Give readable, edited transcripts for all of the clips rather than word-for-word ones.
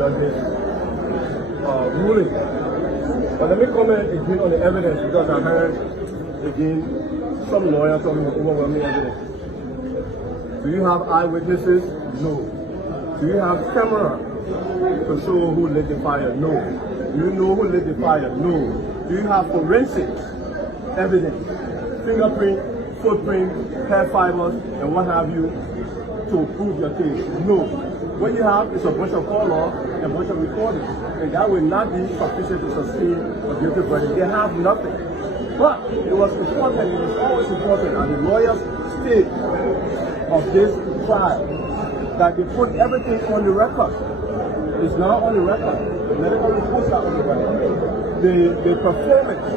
judge's ruling. But let me comment again on the evidence, because I heard again some lawyer talking about overwhelming evidence. Do you have eyewitnesses? No. Do you have camera to show who lit the fire? No. Do you know who lit the fire? No. Do you have forensic evidence, fingerprint, footprint, hair fibers, and what have you, to prove your case? No. What you have is a bunch of call law and a bunch of recordings, and that will not be sufficient to sustain a guilty verdict. They have nothing. But it was important, it is always important, and the lawyers state of this trial that they put everything on the record. It's not on the record. The medical reports are on the record. The performance,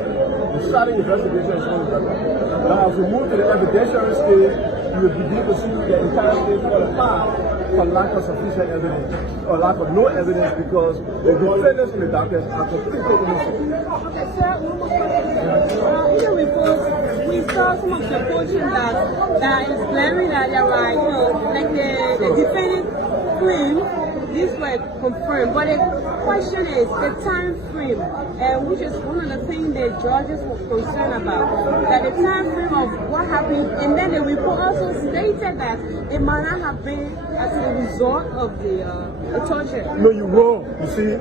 the starting investigation is on the record. Now, as we move to the evidentiary stage, you will begin to see the entire case fall apart for lack of sufficient evidence, or lack of no evidence, because the defendants in the docket are completely innocent. Okay, sir, in the report, we saw some of the portions that is glaring that there were, like the defendant claimed these were confirmed, but the question is the time frame, which is one of the things the judges were concerned about, that the time frame of what happened, and then the report also stated that it might not have been as a result of the torture. No, you're wrong. You see,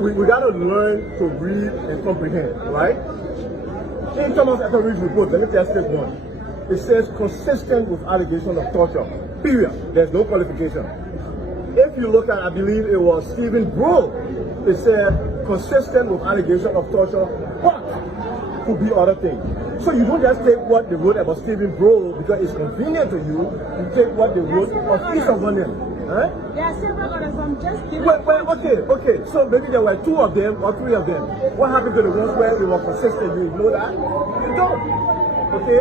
we got to learn to read and comprehend, right? In Thomas Etheridge's report, let me just take one. It says consistent with allegation of torture, period. There's no qualification. If you look at, I believe it was Stephen Bro, it said consistent with allegation of torture, but could be other things. So you don't just take what they wrote about Stephen Bro because it's convenient to you. You take what they wrote of each of them. Huh? There are several others. I'm just giving. Okay. So maybe there were 2 of them or 3 of them. What happened to the ones where they were consistent? You know that? You don't. Okay?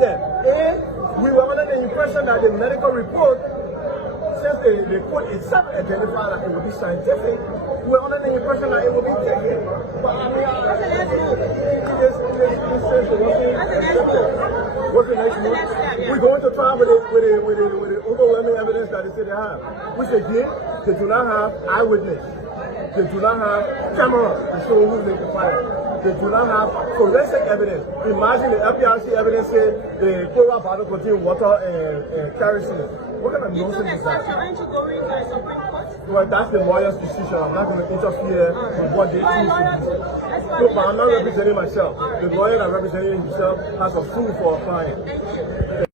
Yeah. And we were under the impression that the medical report, since the report itself identified that it would be scientific, we're under the impression that it would be taken. But I mean, what's the next move? What's the next move? We're going to trial with the overwhelming evidence that they say they have. Which again, they do not have eyewitness. They do not have camera to show who lit the fire. They do not have forensic evidence. Imagine the FPRC evidence said the cola bottle contained water and kerosene. What kind of nonsense is that? Well, that's the lawyer's decision. I'm not going to interfere with what they choose to do. No, but I'm not representing myself. The lawyer that representing himself has a fool for a client.